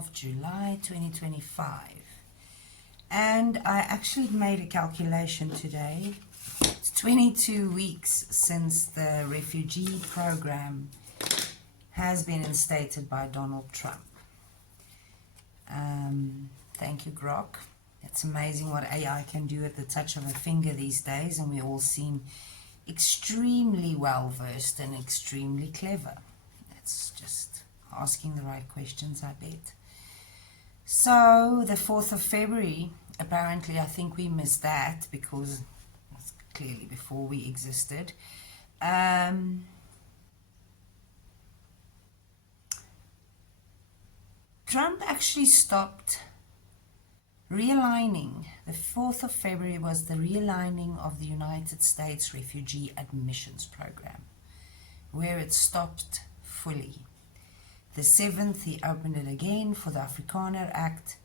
of July 2025. And I actually made a calculation today. It's 22 weeks since the refugee program has been instated by Donald Trump. Thank you, Grok. It's amazing what AI can do at the touch of a finger these days, and we all seem extremely well versed and extremely clever. It's just asking the right questions, I bet. So the 4th of February, apparently I think we missed that because it's clearly before we existed. Trump actually stopped realigning. The 4th of February was the realigning of the United States Refugee Admissions Program, where it stopped fully. The 7th, he opened it again for the Afrikaner Act,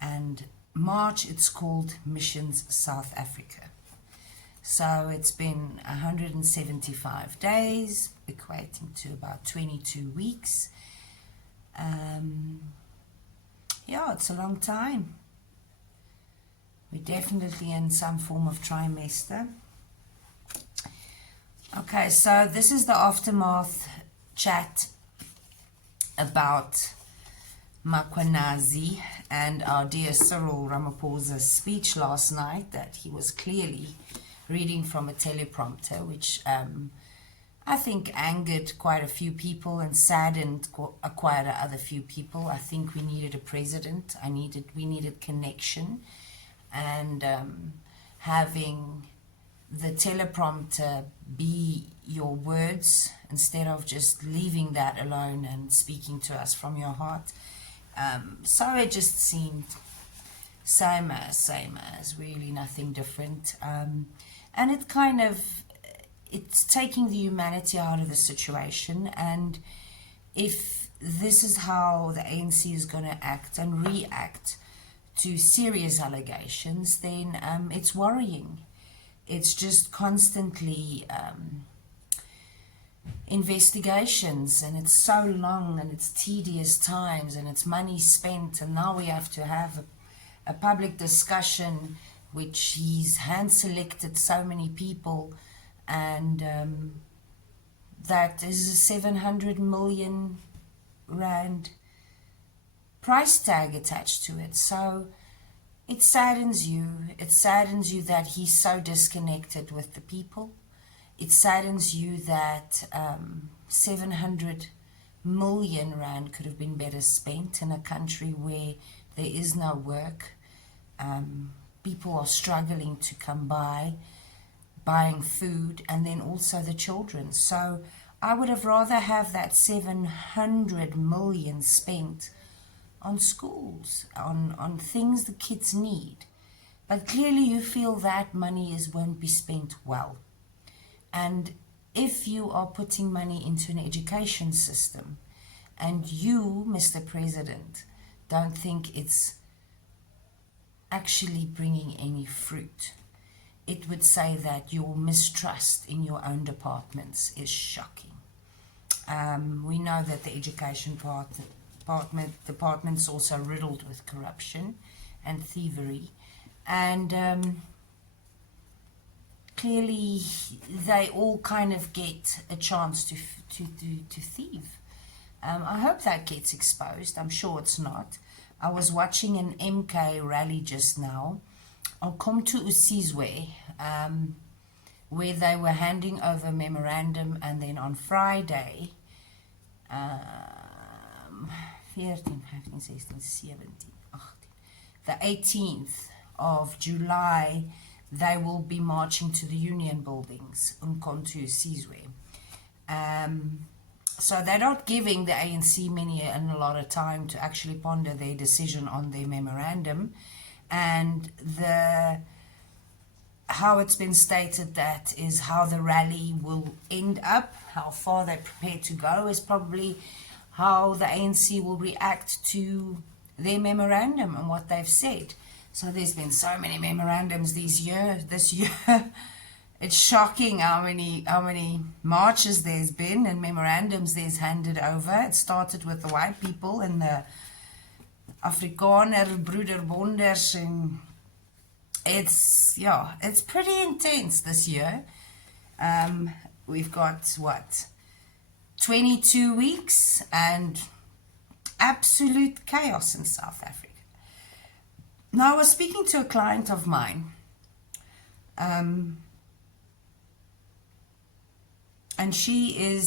and March it's called Missions South Africa. So it's been 175 days, equating to about 22 weeks. Yeah, it's a long time. We're definitely in some form of trimester. Okay, so this is the aftermath chat about Makwanazi and our dear Cyril Ramaphosa's speech last night that he was clearly reading from a teleprompter, which I think angered quite a few people and saddened quite a other few people. I think we needed a president. We needed connection, and having the teleprompter be your words instead of just leaving that alone and speaking to us from your heart. So it just seemed same as, really nothing different. And it kind of, it's taking the humanity out of the situation, and if this is how the ANC is going to act and react to serious allegations, then it's worrying. It's just constantly investigations, and it's so long, and it's tedious times, and it's money spent, and now we have to have a public discussion, which he's hand-selected so many people, and that is a 700 million rand price tag attached to it. So it saddens you. It saddens you that he's so disconnected with the people. It saddens you that 700 million rand could have been better spent in a country where there is no work. People are struggling to come by, buying food, and then also the children. So I would have rather have that 700 million spent on schools, on things the kids need. But clearly you feel that money won't be spent well. And if you are putting money into an education system and you, Mr. President, don't think it's actually bringing any fruit, it would say that your mistrust in your own departments is shocking. We know that the education department's also riddled with corruption and thievery, and clearly they all kind of get a chance to thieve. I hope that gets exposed. I'm sure it's not. I was watching an MK rally just now. I'll come to Usizwe, where they were handing over a memorandum, and then on Friday, 14, 15, 16, 17, 18, the 18th of July, they will be marching to the union buildings, Umkhonto Sizwe. So they're not giving the ANC a lot of time to actually ponder their decision on their memorandum, and how it's been stated that is how the rally will end up. How far they're prepared to go is probably how the ANC will react to their memorandum and what they've said. So there's been so many memorandums this year. It's shocking how many marches there's been and memorandums there's handed over. It started with the white people in the Afrikaner broederbonders, and it's pretty intense this year. We've got what, 22 weeks and absolute chaos in South Africa. Now, I was speaking to a client of mine, and she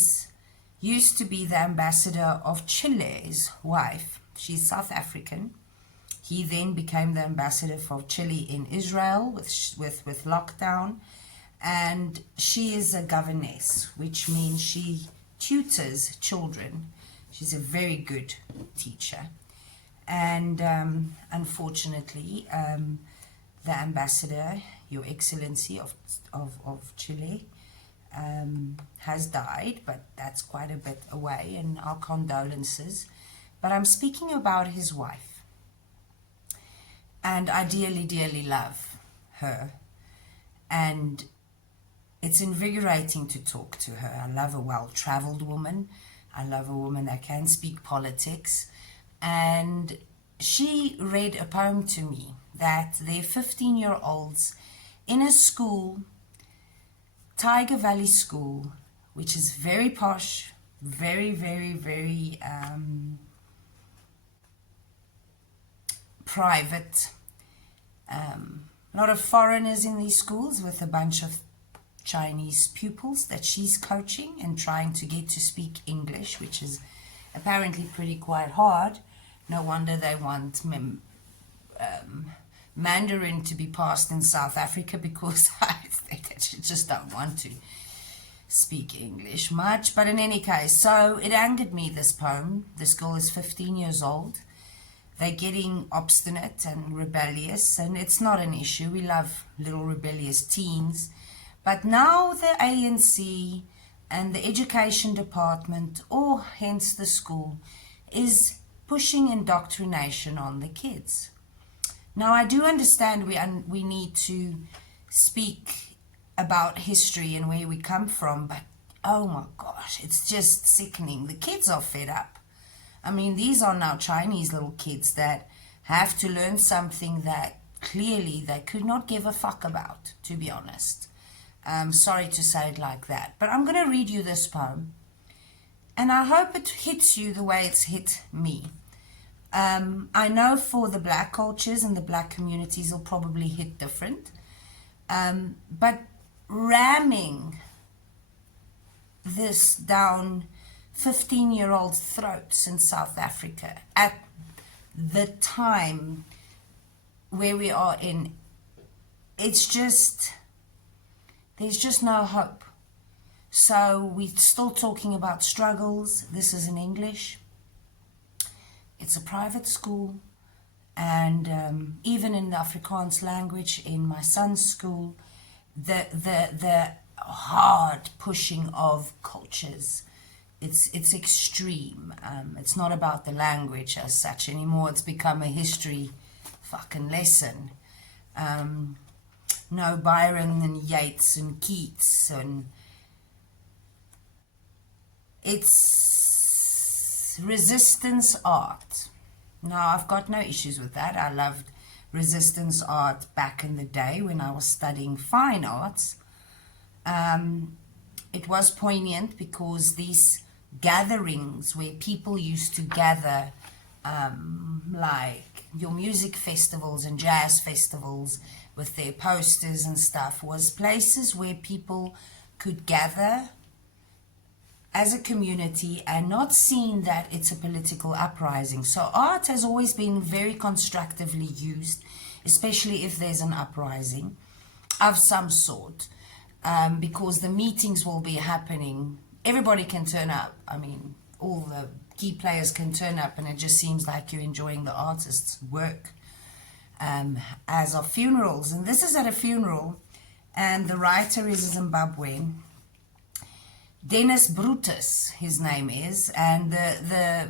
used to be the ambassador of Chile's wife. She's South African. He then became the ambassador for Chile in Israel with lockdown, and she is a governess, which means she tutors children. She's a very good teacher. And unfortunately, the ambassador, Your Excellency of Chile, has died, but that's quite a bit away, and our condolences. But I'm speaking about his wife, and I dearly, dearly love her, and it's invigorating to talk to her. I love a well-traveled woman. I love a woman that can speak politics. And she read a poem to me that they're 15-year-olds in a school, Tiger Valley School, which is very posh, very, very, very private. A lot of foreigners in these schools with a bunch of Chinese pupils that she's coaching and trying to get to speak English, which is apparently pretty quite hard. No wonder they want Mandarin to be passed in South Africa, because they just don't want to speak English much. But in any case, so it angered me, this poem. This girl is 15 years old. They're getting obstinate and rebellious, and it's not an issue. We love little rebellious teens. But now the ANC and the education department, or hence the school, is pushing indoctrination on the kids. Now, I do understand we need to speak about history and where we come from, but oh my gosh, it's just sickening. The kids are fed up. I mean, these are now Chinese little kids that have to learn something that clearly they could not give a fuck about, to be honest. Sorry to say it like that, but I'm going to read you this poem, and I hope it hits you the way it's hit me. I know for the black cultures and the black communities it'll probably hit different, but ramming this down 15-year-olds' throats in South Africa at the time where we are in, it's just, there's just no hope. So we're still talking about struggles. This is in English. It's a private school, and even in the Afrikaans language in my son's school, the hard pushing of cultures, it's extreme. It's not about the language as such anymore. It's become a history fucking lesson. No Byron and Yeats and Keats, and it's resistance art. Now, I've got no issues with that. I loved resistance art back in the day when I was studying fine arts. It was poignant because these gatherings where people used to gather, like your music festivals and jazz festivals with their posters and stuff, was places where people could gather as a community and not seen that it's a political uprising. So art has always been very constructively used, especially if there's an uprising of some sort, because the meetings will be happening. Everybody can turn up. I mean, all the key players can turn up, and it just seems like you're enjoying the artist's work, as of funerals. And this is at a funeral, and the writer is a Zimbabwean. Dennis Brutus, his name is, and the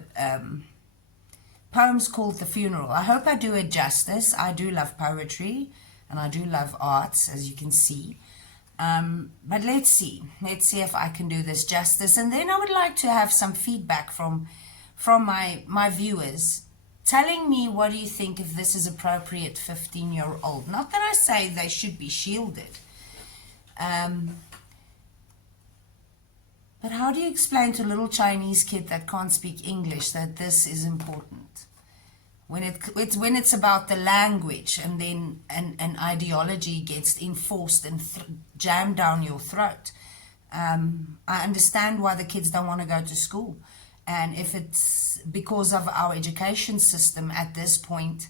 poem's called The Funeral. I hope I do it justice. I do love poetry, and I do love arts, as you can see. But let's see if I can do this justice. And then I would like to have some feedback from my viewers telling me, what do you think if this is appropriate 15-year-old? Not that I say they should be shielded. But how do you explain to a little Chinese kid that can't speak English that this is important? When it's about the language, and then an ideology gets enforced and jammed down your throat. I understand why the kids don't want to go to school. And if it's because of our education system at this point,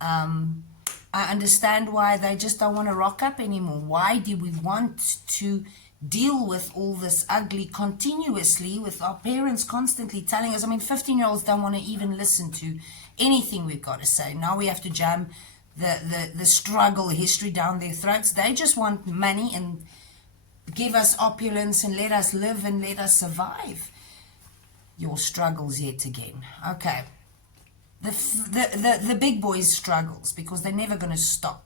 I understand why they just don't want to rock up anymore. Why do we want to deal with all this ugly continuously, with our parents constantly telling us? I mean, 15-year-olds don't want to even listen to anything we've got to say. Now we have to jam the struggle history down their throats. They just want money and give us opulence and let us live and let us survive. Your struggles yet again. Okay. The big boys' struggles, because they're never going to stop.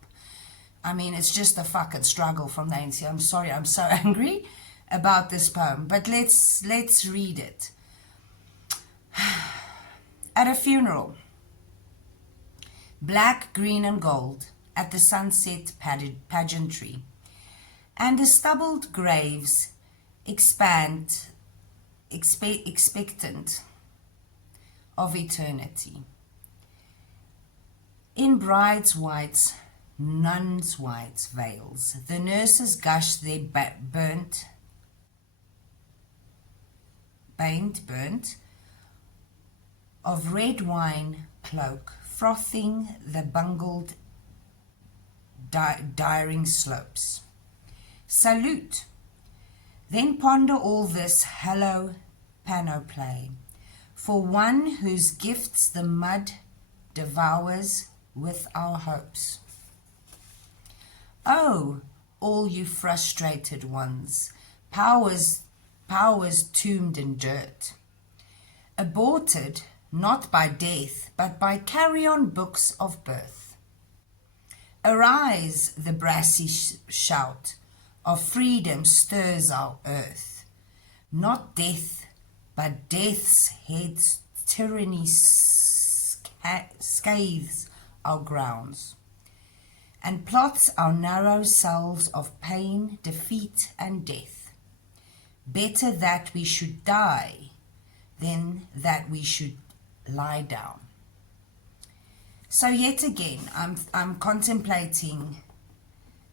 I mean, it's just a fucking struggle from the ANC. I'm sorry, I'm so angry about this poem. But let's read it. At a funeral, black, green and gold, at the sunset pageantry, and the stubbled graves expand, expectant of eternity. In brides' whites, nuns' white veils, the nurses gush their burnt of red wine cloak, frothing the bungled dying slopes. Salute. Then ponder all this hello panoply, for one whose gifts the mud devours with our hopes. Oh, all you frustrated ones, powers tombed in dirt, aborted not by death, but by carry-on books of birth. Arise, the brassy shout of freedom stirs our earth. Not death, but death's head's tyranny scathes our grounds, and plots our narrow selves of pain, defeat, and death. Better that we should die than that we should lie down. So yet again, I'm contemplating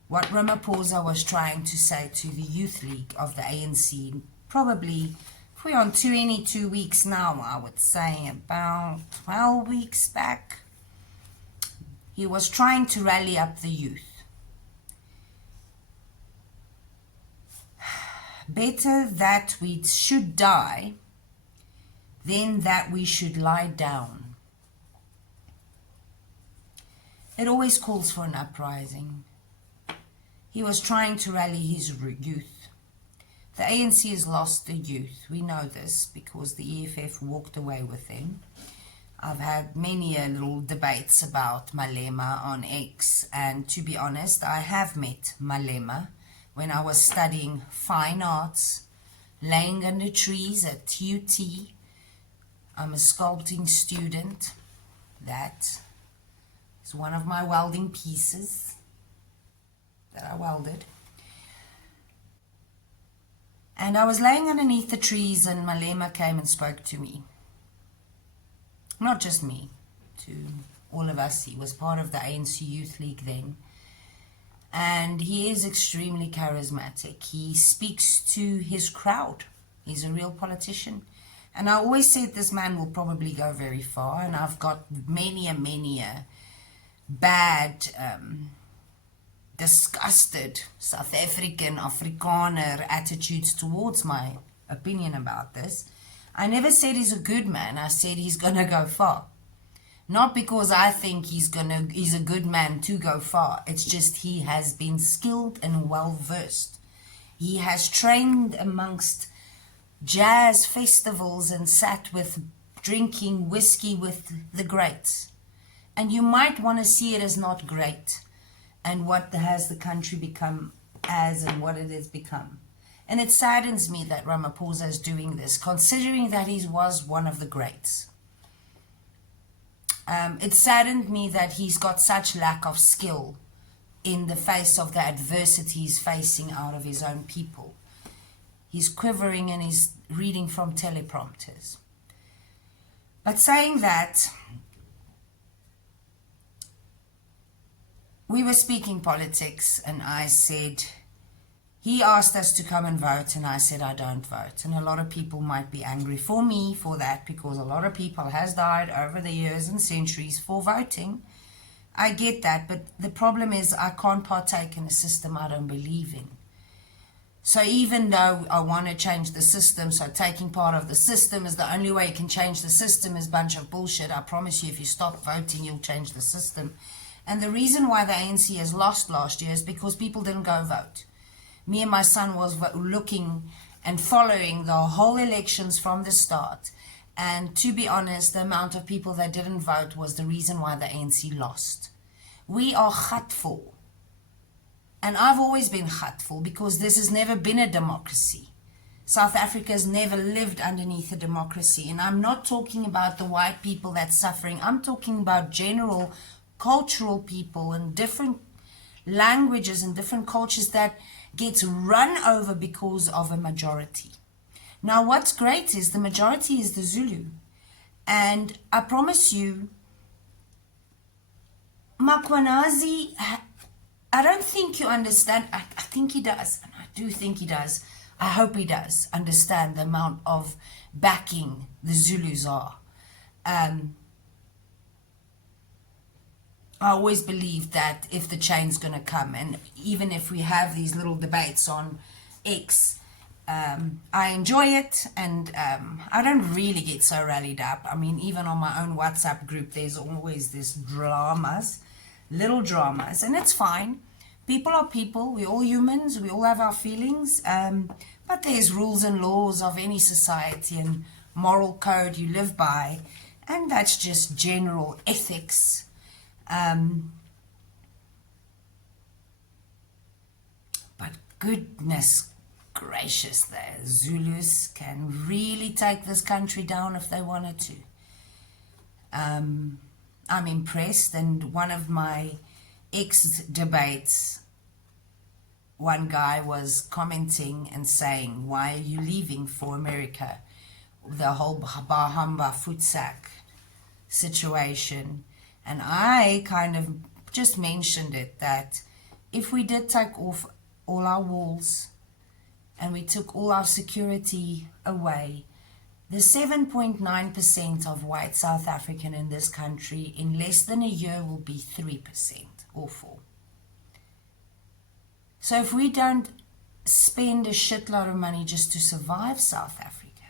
what Ramaphosa was trying to say to the Youth League of the ANC. Probably, if we're on 22 weeks now, I would say about 12 weeks back, he was trying to rally up the youth. Better that we should die than that we should lie down. It always calls for an uprising. He was trying to rally his youth. The ANC has lost the youth. We know this because the EFF walked away with them. I've had many little debates about Malema on X, and to be honest, I have met Malema when I was studying fine arts, laying under trees at TUT. I'm a sculpting student. That is one of my welding pieces that I welded. And I was laying underneath the trees, and Malema came and spoke to me. Not just me, to all of us. He was part of the ANC Youth League then. And he is extremely charismatic. He speaks to his crowd. He's a real politician. And I always said this man will probably go very far. And I've got many a bad, disgusted South African, Afrikaner attitudes towards my opinion about this. I never said he's a good man. I said he's going to go far. Not because I think he's a good man to go far. It's just he has been skilled and well-versed. He has trained amongst jazz festivals and sat with drinking whiskey with the greats. And you might want to see it as not great, and what has the country become as and what it has become. And it saddens me that Ramaphosa is doing this, considering that he was one of the greats. It saddened me that he's got such lack of skill in the face of the adversity he's facing out of his own people. He's quivering and he's reading from teleprompters. But saying that, we were speaking politics, and I said, he asked us to come and vote, and I said I don't vote. And a lot of people might be angry for me for that, because a lot of people has died over the years and centuries for voting. I get that, but the problem is I can't partake in a system I don't believe in. So even though I want to change the system, so taking part of the system is the only way you can change the system is a bunch of bullshit. I promise you, if you stop voting, you'll change the system. And the reason why the ANC has lost last year is because people didn't go vote. Me and my son was looking and following the whole elections from the start. And to be honest, the amount of people that didn't vote was the reason why the ANC lost. We are gutful. And I've always been gutful because this has never been a democracy. South Africa has never lived underneath a democracy. And I'm not talking about the white people that's suffering. I'm talking about general cultural people and different languages and different cultures that gets run over because of a majority. Now what's great is the majority is the Zulu, and I promise you Makwanazi, I don't think you understand. I think he does, and I do think he does. I hope he does understand the amount of backing the Zulus are. I always believed that if the change's going to come, and even if we have these little debates on X, I enjoy it, and I don't really get so rallied up. I mean, even on my own WhatsApp group, there's always this dramas, little dramas, and it's fine. People are people. We're all humans. We all have our feelings, but there's rules and laws of any society and moral code you live by, and that's just general ethics. But goodness gracious, the Zulus can really take this country down if they wanted to. I'm impressed, and one of my ex-debates, one guy was commenting and saying, why are you leaving for America? The whole Bahamba footsack situation. And I kind of just mentioned it, that if we did take off all our walls and we took all our security away, the 7.9% of white South African in this country in less than a year will be 3% or 4%. So if we don't spend a shitload of money just to survive South Africa,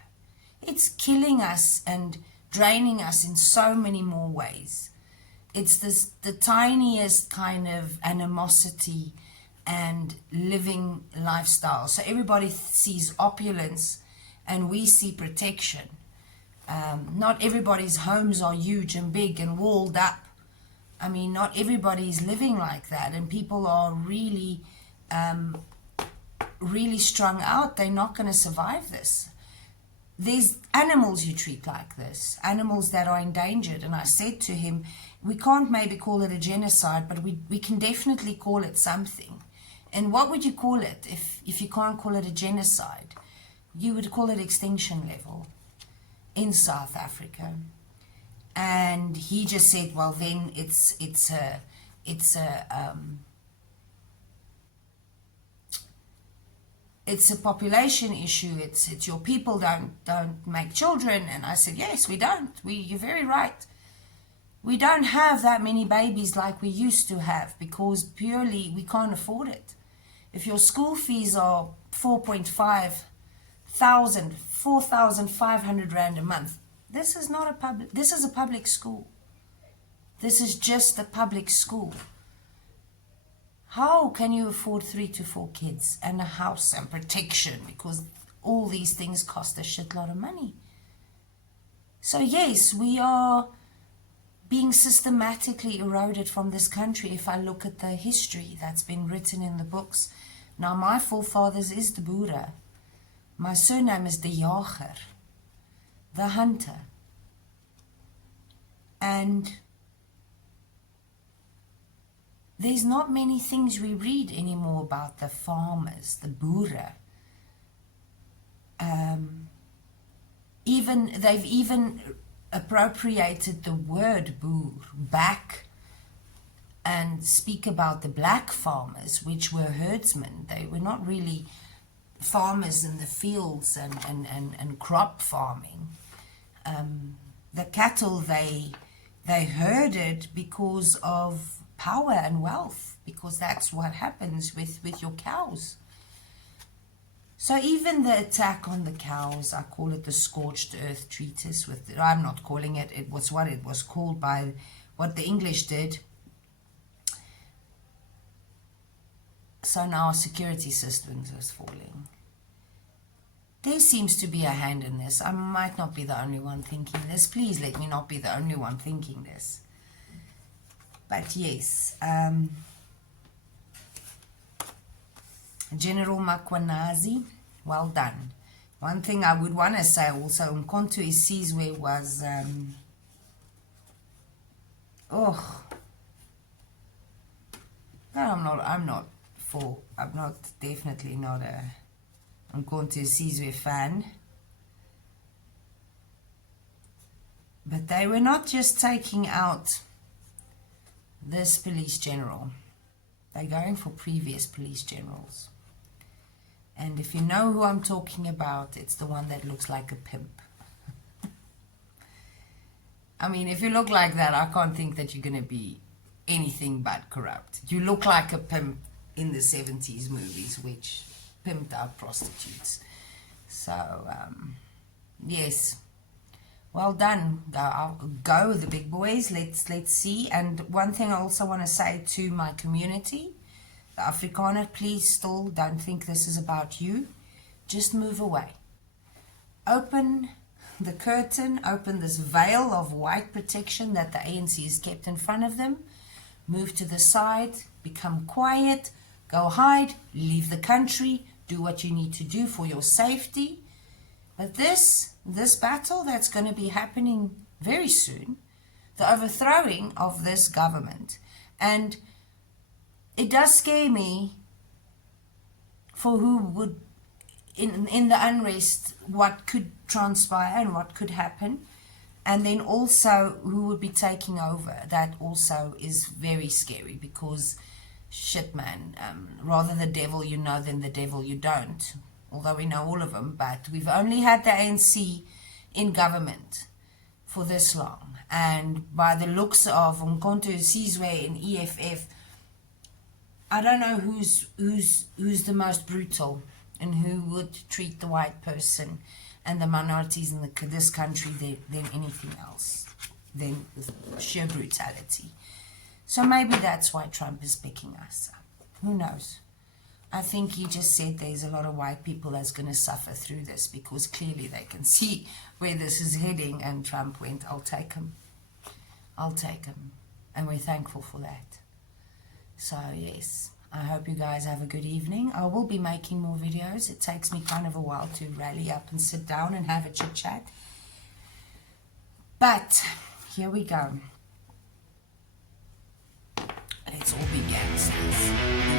it's killing us and draining us in so many more ways. It's the tiniest kind of animosity and living lifestyle. So everybody sees opulence and we see protection. Not everybody's homes are huge and big and walled up. I mean, not everybody is living like that, and people are really, really strung out. They're not going to survive this. There's animals you treat like this, animals that are endangered. And I said to him, we can't maybe call it a genocide, but we can definitely call it something. And what would you call it if you can't call it a genocide? You would call it extinction level in South Africa. And he just said, well, then it's a population issue. It's your people don't make children. And I said, yes, we don't. You're very right. We don't have that many babies like we used to have because purely we can't afford it. If your school fees are 4,500 Rand a month, this is not a public, this is a public school. This is just a public school. How can you afford 3 to 4 kids and a house and protection? Because all these things cost a shitload of money. So yes, we are being systematically eroded from this country. If I look at the history that's been written in the books. Now my forefathers is the Boere. My surname is the Jager, the hunter. And there's not many things we read anymore about the farmers, the boere. They've even appropriated the word boer back and speak about the black farmers, which were herdsmen. They were not really farmers in the fields and crop farming. The cattle they herded because of power and wealth, because that's what happens with your cows. So even the attack on the cows, I call it the scorched earth treatise. I'm not calling it, it was what it was called by what the English did. So now our security systems is falling. There seems to be a hand in this. I might not be the only one thinking this. Please let me not be the only one thinking this. But yes, General Makwanazi, well done. One thing I would want to say also, Umkhonto Isizwe was, definitely not a Umkhonto Isizwe fan. But they were not just taking out this police general. They're going for previous police generals. And if you know who I'm talking about, it's the one that looks like a pimp. I mean, if you look like that, I can't think that you're going to be anything but corrupt. You look like a pimp in the 70s movies, which pimped out prostitutes. So, yes. Well done. Go the big boys. Let's see. And one thing I also want to say to my community, the Afrikaner, please still don't think this is about you. Just move away. Open the curtain, open this veil of white protection that the ANC has kept in front of them. Move to the side, become quiet, go hide, leave the country, do what you need to do for your safety. But this battle that's going to be happening very soon, the overthrowing of this government, and it does scare me for who would, in the unrest, what could transpire and what could happen, and then also who would be taking over. That also is very scary because, shit man, rather the devil you know than the devil you don't. Although we know all of them, but we've only had the ANC in government for this long. And by the looks of Umkhonto Isizwe and EFF, I don't know who's the most brutal and who would treat the white person and the minorities in this country than anything else, than with sheer brutality. So maybe that's why Trump is picking us up. Who knows? I think he just said there's a lot of white people that's going to suffer through this because clearly they can see where this is heading, and Trump went, I'll take him. I'll take him. And we're thankful for that. So yes, I hope you guys have a good evening. I will be making more videos. It takes me kind of a while to rally up and sit down and have a chit chat. But here we go. Let's all be gangsters.